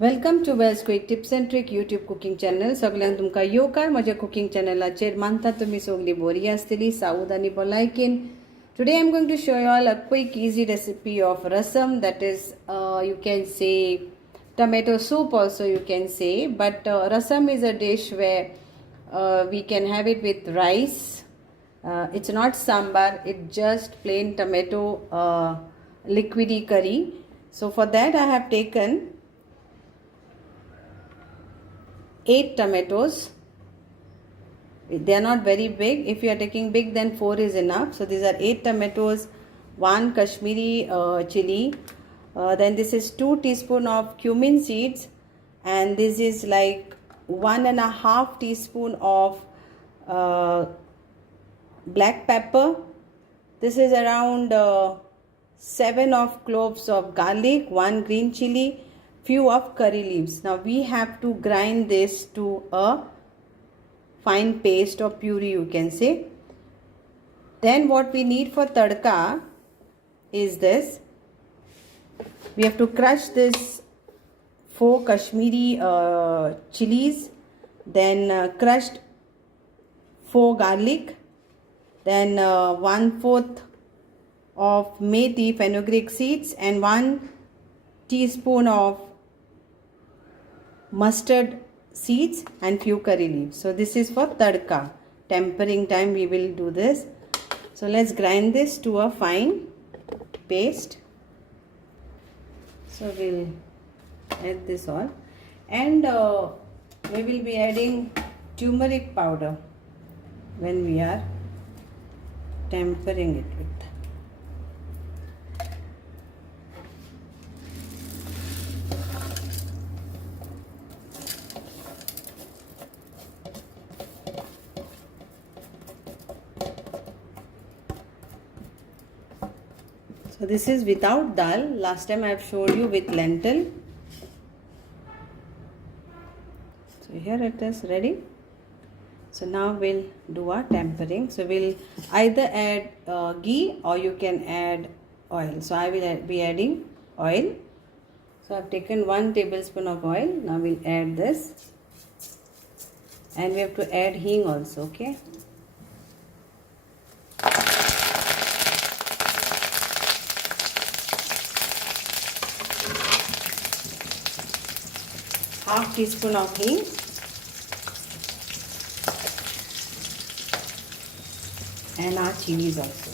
Welcome to Vel's quick tips and trick YouTube cooking channel. सगळ्यांक तुमकां येवकार म्हज्या कुकिंग चॅनलाचेर. मानता तुमी सगळीं बरी आसतली, साऊद आनी भलायकेन. Today I'm going to show you all a quick easy recipe of rasam, that is you can say tomato soup also you can say, but rasam is a dish where we can have it with rice. It's not sambar, it's just plain tomato liquidy curry. So for that I have taken 8 tomatoes. They are not very big. If you are taking big, then 4 is enough. So these are 8 tomatoes, 1 Kashmiri chili, then this is 2 teaspoon of cumin seeds, and this is like 1.5 teaspoon of black pepper. This is around 7 of cloves of garlic, 1 green chili, few of curry leaves. Now we have to grind this to a fine paste or puree you can say. Then what we need for tadka is this. We have to crush this 4 Kashmiri chilies, then crushed 4 garlic, then 1/4 of methi fenugreek seeds, and 1 teaspoon of mustard seeds and few curry leaves. So this is for tadka. Tempering time we will do this. So let's grind this to a fine paste. So we'll add this all, and we will be adding turmeric powder when we are tempering it with. So this is without dal. Last time I have showed you with lentil. So here it is ready. So now we'll do our tempering. So we'll either add ghee or you can add oil. So I will be adding oil. So I've taken 1 tablespoon of oil. Now we'll add this, and we have to add hing also. Okay. Half teaspoon of hing, and our chilies also.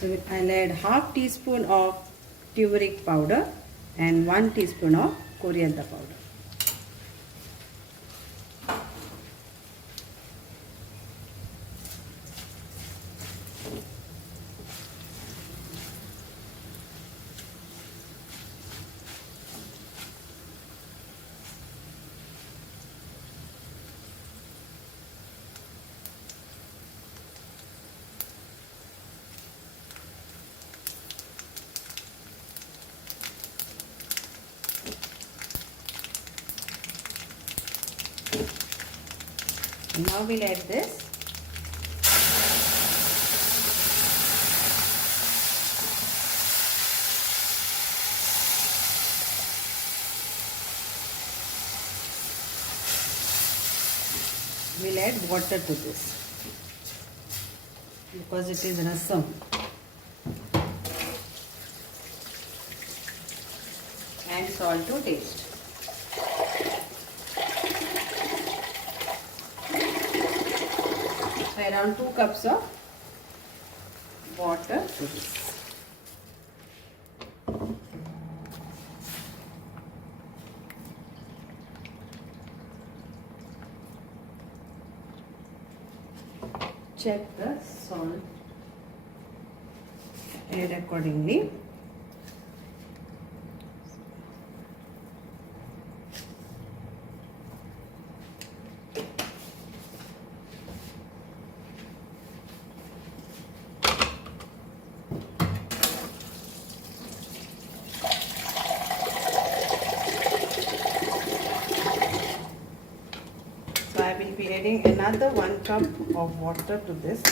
So I'll add half teaspoon of turmeric powder and 1 teaspoon of coriander powder. Now we'll add this. We'll add water to this because it is rasam. And salt to taste. So around 2 cups of water to this. Check the salt, add accordingly. So I will be adding another 1 cup of water to this.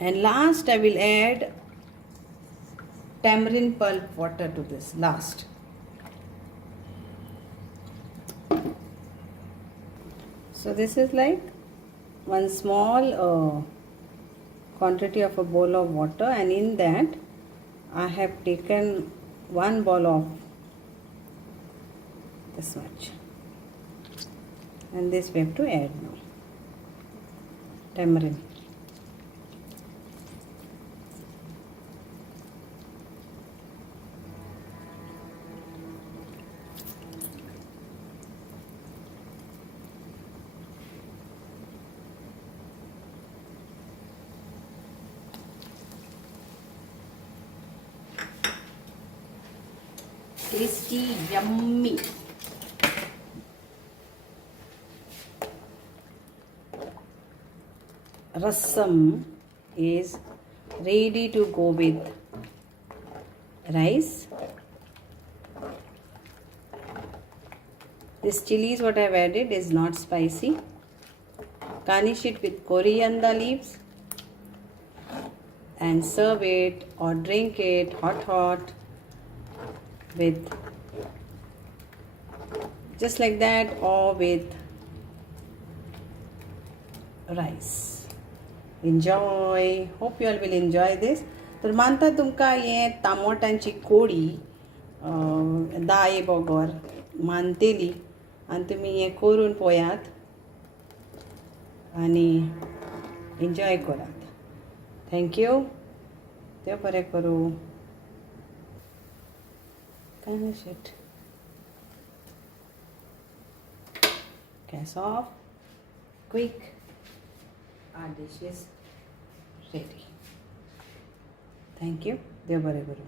And last I will add tamarind pulp water to this last. So this is like one small quantity of a bowl of water, and in that I have taken 1 bowl of this much, and this we have to add now. Tamarind. Tasty, yummy. Rasam is ready to go with rice. This chilies what I have added is not spicy. Garnish it with coriander leaves and serve it or drink it hot with just like that, or with rice. Enjoy. Hope you all will enjoy this. तर मानता तुमका हे तामोटांची कोडी दाय बगर मानतेली आणि तुम्ही हे करून पळयात आणि एन्जॉय करात. थँक्यू. देव बरें करूं. Finish it. Gas off. Quick. Our dish is ready. Thank you. Dev bare guru.